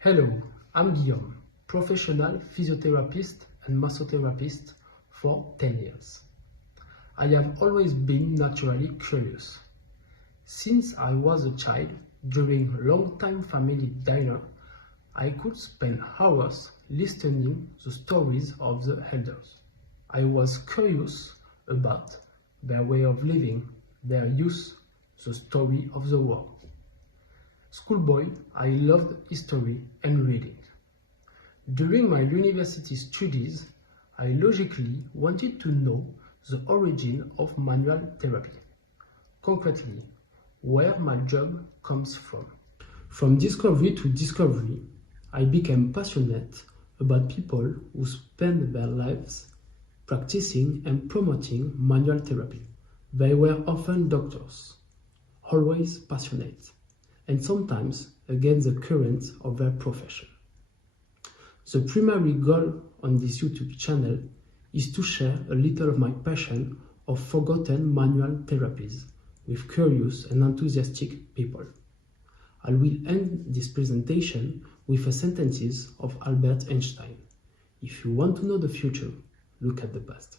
Hello, I'm Guillaume, professional physiotherapist and massotherapist for 10 years. I have always been naturally curious. Since I was a child, during long-time family dinner, I could spend hours listening to stories of the elders. I was curious about their way of living, their use, the story of the world. Schoolboy, I loved history and reading. During my university studies, I logically wanted to know the origin of manual therapy. Concretely, where my job comes from. From discovery to discovery, I became passionate about people who spend their lives practicing and promoting manual therapy. They were often doctors, always passionate, and sometimes against the current of their profession. The primary goal on this YouTube channel is to share a little of my passion of forgotten manual therapies with curious and enthusiastic people. I will end this presentation with a sentences of Albert Einstein. If you want to know the future, look at the past.